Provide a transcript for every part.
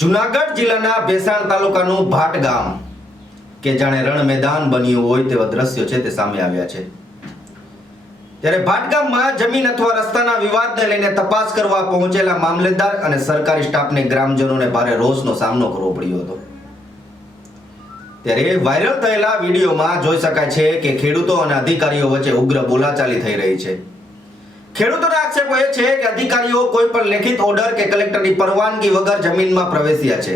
જુનાગઢ જિલ્લાના ભેસાણ તાલુકાનું ભાટ ગામ, કે જાણે રણ મેદાન બન્યું હોય તેવા દ્રશ્યો છે તે સામે આવ્યા છે. ત્યારે ભાટ ગામમાં જમીન અથવા રસ્તાના વિવાદને લઈને તપાસ કરવા પહોંચેલા મામલેદાર અને સરકારી સ્ટાફને ગ્રામજનોને ભારે રોષનો સામનો કરવો પડ્યો હતો. ત્યારે વાયરલ થયેલા વિડીયોમાં જોઈ શકાય છે કે ખેડૂતો અને અધિકારીઓ વચ્ચે ઉગ્ર બોલાચાલી થઈ રહી છે. ખેડૂતોના આક્ષેપો એ છે કે અધિકારીઓ કોઈ પણ લેખિત ઓર્ડર કે કલેક્ટરની પરવાનગી વગર જમીનમાં પ્રવેશ્યા છે.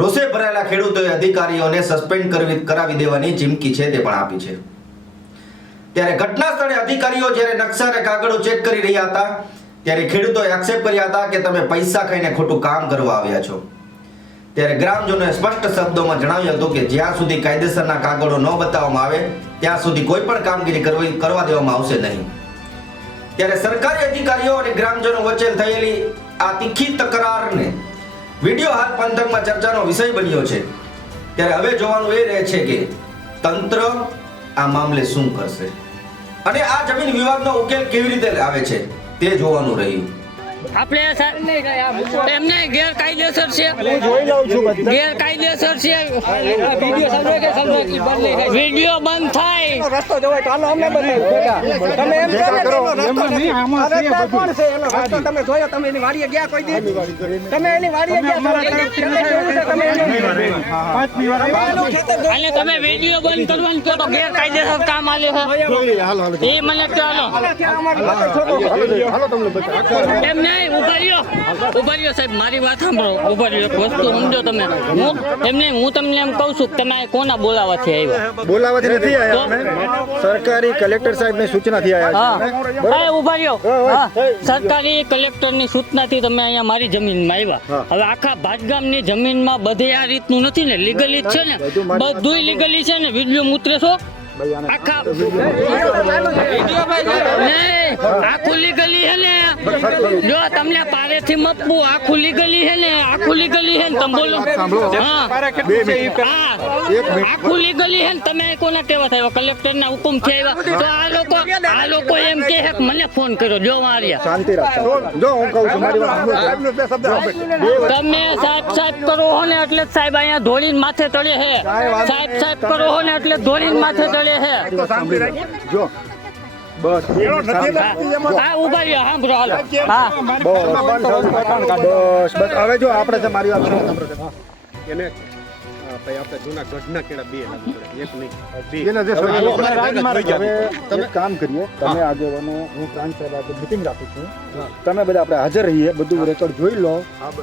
રોષે ભરાયેલા ખેડૂતોએ અધિકારીઓને સસ્પેન્ડ કરવી, કરાવી દેવાની ચીમકી છે તે પણ આપી છે. ત્યારે ઘટના સ્થળે અધિકારીઓ જ્યારે નકશા અને કાગળો ચેક કરી રહ્યા હતા, ત્યારે ખેડૂતોએ આક્ષેપ કર્યા હતા કે તમે પૈસા ખાઈને ખોટું કામ કરવા આવ્યા છો. ત્યારે ગ્રામજનોએ સ્પષ્ટ શબ્દોમાં જણાવ્યું હતું કે જ્યાં સુધી કાયદેસરના કાગળો ન બતાવવામાં આવે, ત્યાં સુધી કોઈ પણ કામગીરી કરવી, કરવા દેવામાં આવશે નહીં. ત્યારે સરકારી અધિકારીઓ અને ગ્રામજનો વચ્ચે થયેલી આ તીખી તકરારને વીડિયો હાલ પંથકમાં ચર્ચાનો વિષય બન્યો છે. ત્યારે હવે જોવાનું એ રહે છે કે તંત્ર આ મામલે શું કરશે? અને આ જમીન વિવાદનો ઉકેલ કેવી રીતે આવે છે તે જોવાનું રહ્યું. આપણે એમને ગેરકાયદેસર છે. જોઈ લઉં છું બધું. ગેરકાયદેસર છે. વીડિયો બંધ નહીં થાય. વીડિયો બંધ થાય. રસ્તો જોવાય ચાલો અમે અમને બતાવી તમે એમ રસ્તો નથી. કોણ છે? એનો રસ્તો તમે જોયો તમે એની વાડીએ ગયા કોઈ દી? તમે એની વાડીએ ગયા? અને તમે વીડિયો બંધ કરવાનું કહો તો ગેરકાયદેસર કામ આલે છે. એ મને કહો હાલો. અમારી પાસે છોડો. એમ નહીં ઊભા રહ્યો. ઊભા રહ્યો સાહેબ મારી વાત સાંભળો. ઊભા રહ્યો એક વસ્તુ સમજો તમે. હું એમ હું તમને એમ કહું છું તમે કોના બોલાવાથી આવ્યા? બોલાવાથી નથી આવ્યા સરકારી કલેક્ટર સાહેબની સૂચનાથી આવ્યા હા. હા ઊભા રહ્યો. સરકારી કલેક્ટરની સૂચનાથી તમે અહીંયા મારી જમીનમાં આવ્યા. હવે આખા ભાટગામની જમીનમાં બધે આ રીતનું નથી ને? લીગલી જ છે ને? બધુંય લીગલી છે ને? વીડિયો મૂતરે છો? આખા નહીં આખું લીગલી છે ને જો તમને પારેથી મપવું આખું લીગલી છે ને આખું લીગલી છે ને તમે બોલો હા હા આખું લીગલી છે ને તમે કોને કેવા થયો કલેક્ટરના હુકમથી આવ્યા તો આ લોકો આ લોકો એમ કહે છે કે મને ફોન કર્યો જો માર્યા શાંતિ રાખો જો હું કહું છું મારી વાત સાંભળો. તમે સાહેબ સાહેબ કરો હો ને એટલે જ સાહેબ અહીંયા ધોળીને માથે ચડે છે સાહેબ સાહેબ કરો હો ને એટલે ધોળીને માથે ચડે છે જો. બસ. હવે જો આપણે છે મારી વાત સાંભળો. એને ભાઈ આપણે કેળા બે લાગુ પડે. એક નહીં. કામ કરીએ. તમે આગેવાનો હું પ્રાંત સાહેબ આગળ મિટિંગ રાખું છું. તમે બધા આપણે હાજર રહીએ બધું રેકોર્ડ જોઈ લો.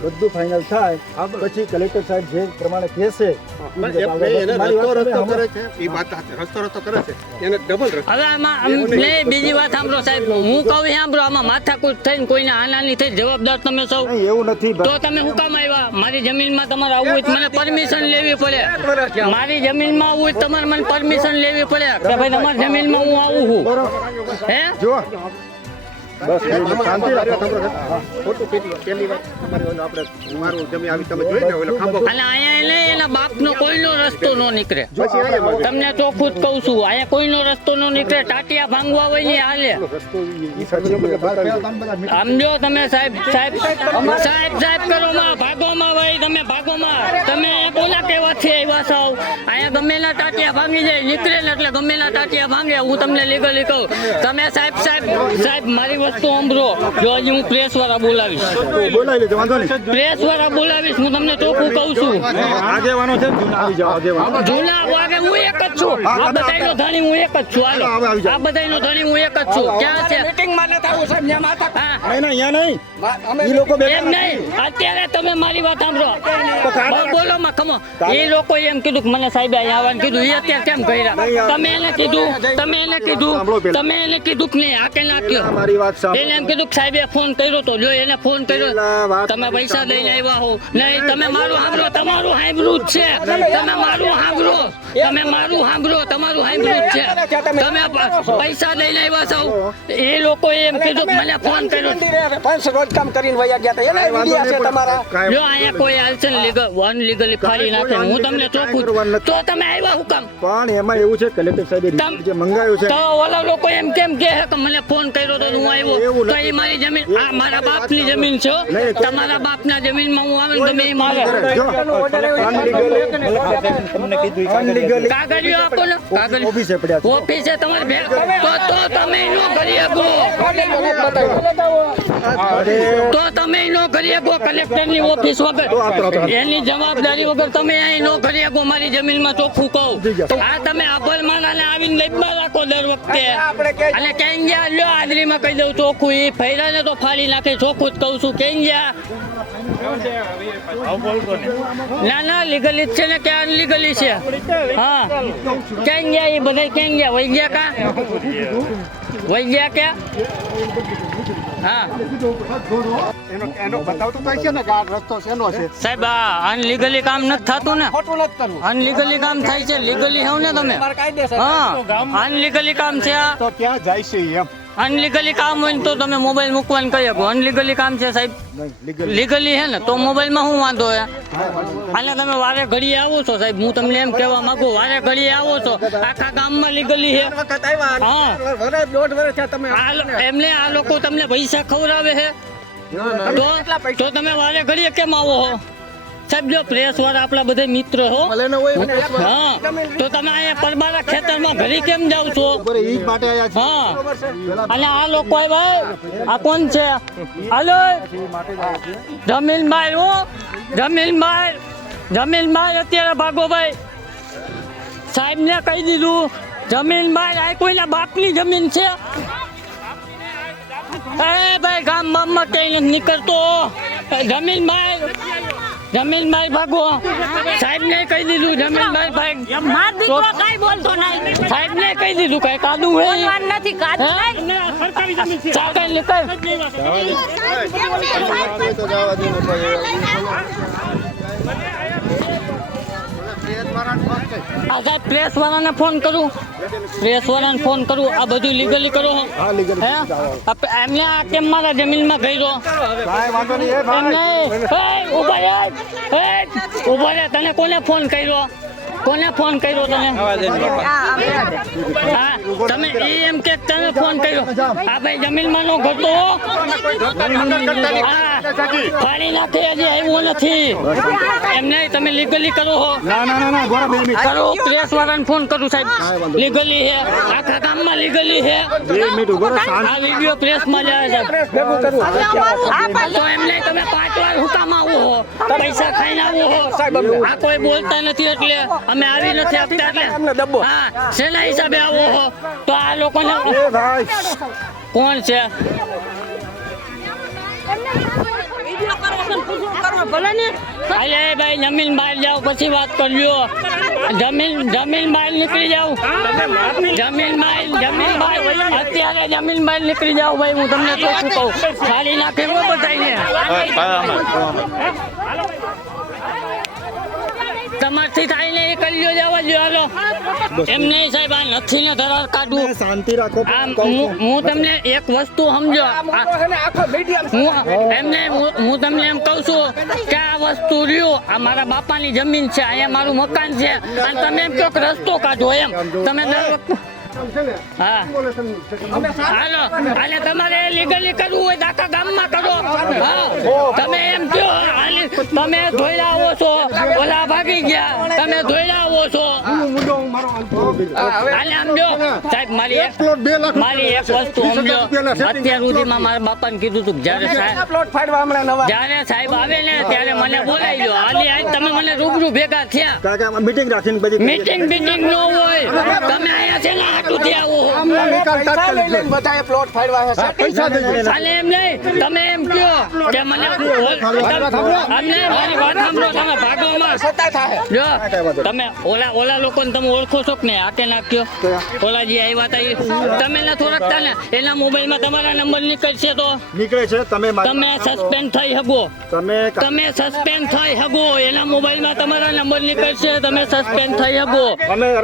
બધું ફાઇનલ થાય. પછી કલેક્ટર સાહેબ જે પ્રમાણે કહેશે એ પણ રીતે એમ આપણે નહીં, એને મારી રસ્તો વાત રસ્તો તમે કરે છે. એ વાત સાચી. રસ્તો રસ્તો કરે છે. એને ડબલ રસ્તો. હવે આમાં આમ નહીં બીજી વાત સાંભળો સાહેબ. હું. કહું સાંભળો આમાં માથાકૂટ થઈને કોઈને આનાની થઈ જવાબદાર તમે સૌ એવું નથી. તો તમે શું કામ આવ્યા? મારી જમીનમાં તમારે આવવું હોય તો મને પરમિશન લેવી પડે. મારી જમીનમાં હોય તમારે મને પરમિશન લેવી પડે કે ભાઈ તમારી જમીનમાં હું આવું છું. હે? જો. બસ શાંતિ રાખો. ખોટું કેટલું પહેલી વાર તમારે ઓલો આપણે મારું જમી આવી તમે જોઈ ને ઓલો ખાંભો. અને અહીંયા એને એના બાપનો કોઈનો રસ્તો ન નીકળે. પછી અહીંયા મળે. તમને ચોખ્ખું જ કહું છું અહીંયા કોઈનો રસ્તો ન નીકળે. ટાટિયા ભાંગવા હોય ને હાલે રસ્તો ઈ સાચી બધે બતાવી દો. આમ જો તમે સાહેબ સાહેબ સાહેબ સાહેબ કરો માં ભાગો માં ભાઈ તમે ભાગો માં તમે બોલા કેવા છે આવ્યા છો અહીંયા ગમે ના ટાટિયા ભાંગી જાય નીકળે ને એટલે ગમે ના ટાટિયા ભાંગે. હું તમને લીગલી કહું. તમે સાહેબ સાહેબ સાહેબ મારી વસ્તુ સાંભળો જો હજી હું પ્રેસ વાળા બોલાવીશ. બોલાવી લેજો વાંધો નહીં. પ્રેસ વાળા બોલાવીશ હું તમને ચોખ્ખું કહું છું. આગેવાનો છે જૂના વાગે હું એક જ છું. આ બધાનો ધણી હું એક જ છું હાલો. આ બધાનો ધણી હું એક જ છું. ક્યાં છે? મીટિંગમાં નતા આવું સાહેબ, ન્યા માથા- નહીં નહીં અહીંયા નહીં. અમે ઈ લોકો બેઠા એમ નહીં. અત્યારે તમે મારી વાત સાંભળો. બોલો માં કમો એ લોકો એમ કીધું કે મને સાહેબ અહીંયા આવવાનું કીધું. એ અત્યારે કેમ કર્યા? તમે એને કીધું તમે એને કીધું તમે એને કીધું કે નહીં આ કે નાખ્યો મારી વાત એને એમ કીધું કે સાહેબે ફોન કર્યો તો જો એને ફોન કર્યો. તમે પૈસા લઈને આવ્યા હો. નહીં તમે મારું સાંભળો તમારું સાંભળું જ છે. તમે મારું સાંભળો. તમે મારું સાંભળો તમારું સાંભળ્યું જ છે. તમે પૈસા લઈ લેવા છો. એ લોકો એમ કીધું કે મને ફોન કર્યો. મંદિરે રોજ કામ કરીને વયા ગયા હતા. એના વિડિયા છે તમારા. જો અહીંયા કોઈ હાલશે ને લીગલ વન લીગલી ફાડી નાખે હું તમને ચોખ્ખું તો તમે આવ્યા હું કામ? પણ એમાં એવું છે કલેક્ટર સાહેબ જે મંગાયું છે. તો ઓલા લોકો એમ કેમ કે કે મને ફોન કર્યો તો હું આવ્યો? તો એ મારી જમીન આ મારા બાપની જમીન છે. તમારા બાપના જમીનમાં હું આવે ને તમે એ મારે અનલીગલી કાગળિયો આપો ને. કાગળ ઓફિસે પડ્યા ઓફિસે તમારે ભે- તો તો તમે નો કરી શકો તો તમે નો કરી શકો કલેક્ટરની ઓફિસ વગર. એની જવાબદારી વગર તમે અહીં નો કરી શકો મારી જમીનમાં ચોખ્ખું કહું. આ તમે આભલ માનાને આવીને લેબમાં રાખો દર વખતે. અને ક્યાં ગયા લ્યો હાજરીમાં કહી દઉં ચોખ્ખું. એ ફૈરાને તો ફાડી નાખે ચોખ્ખું જ કહું છું. કેમ ગયા? ના ના લીગલી જ છે ને કે અનલીગલી છે? હા. ક્યાં ગયા એ બધા ક્યાં ગયા? વહી ગયા કા? વહી ગયા ક્યાં? હા. સાહેબ આ અનલીગલી કામ નથી થતું ને. અનલીગલી કામ થાય છે. લીગલી હોવ ને તમે. હા. અનલીગલી કામ છે આ. તો ક્યાં જાય છે એમ? અનલીગલી કામ હોય ને તો તમે મોબાઈલ મૂકવાનું કહી શકો. અનલીગલી કામ છે સાહેબ. લીગલી હે ને, તો મોબાઈલમાં શું વાંધો હે? અને તમે વારે ઘડીએ આવો છો સાહેબ. હું તમને એમ કહેવા માંગુ, વારે ઘડીએ આવો છો. આખા ગામમાં લીગલી હા. લો- એમને આ લોકો તમને પૈસા ખવડાવે છે તો તમે વારે ઘડીએ કેમ આવો છો સાહેબ જો પ્રેસ વાળા આપણા બધા મિત્ર હો. હા. તો તમે અહીંયા પરબારા ખેતરમાં ઘરી કેમ જાવ છો? હા. અને આ લોકો આવ્યા આ કોણ છે? હાલો. જમીનભાઈ હો. જમીનભાઈ જમીનભાઈ અત્યારે ભાગો ભાઈ. સાહેબને કહી દીધું જમીન ભાઈ આ કોઈના બાપની જમીન છે? એ ભાઈ ગામ બામમાં કઈ નથી નીકળતો જમીનભાઈ જમીનભાઈ ભાગો. સાહેબને કહી દીધું જમીનભાઈ ભાઈ માર દીકરો કાંઈ બોલતો નહીં. સાહેબ ને કહી દીધું કઈ કાદુ હે? નથી કાદુ નહીં. સાહેબ પ્રેસ વાળાને ફોન કરું. પ્રેસ વાળાને ફોન કરું આ બધું લીગલી કરો હા. લીગલ હે? આ એમને આ કેમ મારા જમીનમાં વાંધો નહીં એ ભાઈ. ઊભા રે ઊભા રે. તને કોને ફોન કર્યો? કોને ફોન કર્યો તમે? તમે એમ કે તમે ફોન કર્યો. આ ભાઈ જમીનમાં નો ઘટો. પાણી ફાડી નાખે હજી આવ્યો નથી. એમ નહીં તમે લીગલી કરો હો. ના ના ના ના ગોરા બે મિનિટ. કરો પ્રેસ વાળાને ફોન કરું સાહેબ. લીગલી હે આખા ગામમાં લીગલી હે આ વીડિયો પ્રેસમાં જાય છે. તો એમ નહીં તમે પાંચ વાર હુકામ આવો હો. પૈસા ખાઈને આવો હો. આ કોઈ બોલતા નથી એટલે અમે આવી નથી આપતા અમને એટલે હા શેના હિસાબે આવો હો? તો આ લોકોને ભાઈ. કોણ છે? ભાઈ જમીન બહાર જાઓ પછી વાત કરજો. જમીન જમીન બહાર નીકળી જાવ જમીન બહાર જમીન બહાર. અત્યારે જમીન બહાર નીકળી જાવ ભાઈ હું તમને ચોખ્ખું કહું? ખાલી નાખે તમારથી થાય ને એ કરી લ્યો જવા જો હાલો. એમ નહીં સાહેબ આ નથી ને ધરાર કાઢવું. શાંતિ રાખો હું તમને એક વસ્તુ સમજો. હું. એમને હું હું તમને એમ કહું છું કે આ વસ્તુ રહ્યું. આ મારા બાપાની જમીન છે અહીંયા મારું મકાન છે. અને તમે એમ કહો કે રસ્તો કાઢો એમ. તમે દર વખતે હા. હાલો. અને તમારે લીગલી કરવું હોય આખા ગામમાં કરો. હા તમે એમ કહો તમે ધોઈડા આવો છો. ઓલા ભાગી ગયા. તમે ધોઈડા આવો છો. હાલે આમ સાહેબ મારી એક મારી એક વસ્તુ સમજો. અત્યાર સુધીમાં મારા બાપાને કીધું તું કે જ્યારે સાહેબ પ્લોટ ફાડવા હમણાં નવા? જ્યારે સાહેબ આવે ને ત્યારે મને બોલાવી દો હાલી આજ તમે મને રૂબરૂ ભેગા થયા. મીટિંગ રાખીને બધી મીટિંગ બીટિંગ ન હોય. તમે અહીંયા છે ને હાટુથી આવો પૈસા બધાએ પ્લોટ ફાડવા છે પૈસા દઈ એમ નહીં તમે એમ કહો કે મને અમને મારી વાત સાંભળો તમે ભાગોમાં સત્તા થાય. જો તમે ઓલા ઓલા લોકોને તમે ઓળખો છો કે નહીં? આ કે નાખ્યો ઓલા જે આવ્યા હતા તમે નથી ઓળખતા ને? એના મોબાઈલમાં તમારા નંબર નીકળશે તો? નીકળે છે તમે તમે સસ્પેન્ડ થઈ હગો. તમે તમે સસ્પેન્ડ થઈ હગો. એના મોબાઈલમાં તમારા નંબર નીકળશે તમે સસ્પેન્ડ થઈ શકો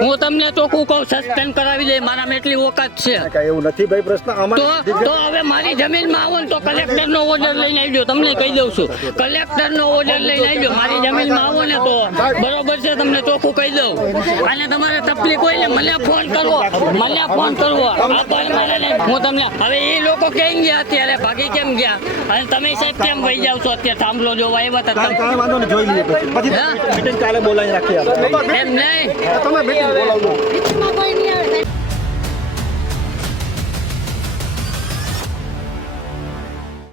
હું તમને ચોખ્ખું કહું સસ્પેન્ડ કરાવી દે મારામાં એટલી ઓકાત છે. કાંઈ એવું નથી ભાઈ પ્રશ્ન તો અમારે તો હવે મારી જમીનમાં આવો ને તો કલેક્ટર નો ઓર્ડર લઈને આવજો તમને કહી દઉં છું. કલેક્ટર નો ઓર્ડર લઈને આવજો મારી જમીનમાં આવો ને તો. બરોબર છે તમને ચોખ્ખું કહી દઉં. અને તમારે તકલીફ હોય ને મને ફોન કરવો. મને ફોન કરવો. આ મારે. હું તમને હવે એ લોકો કેમ ગયા અત્યારે? ભાગી કેમ ગયા? અને તમે સાહેબ કેમ વહી જાવ છો અત્યારે? થાંભલો જોવા આવ્યા હતા કાંઈ તમે? કાંઈ વાંધો નહીં જોઈ લઈએ પછી. પછી હા? કાલે બોલાવી રાખીએ આપણે. એમ નહીં? તમે meeting બોલાવજો.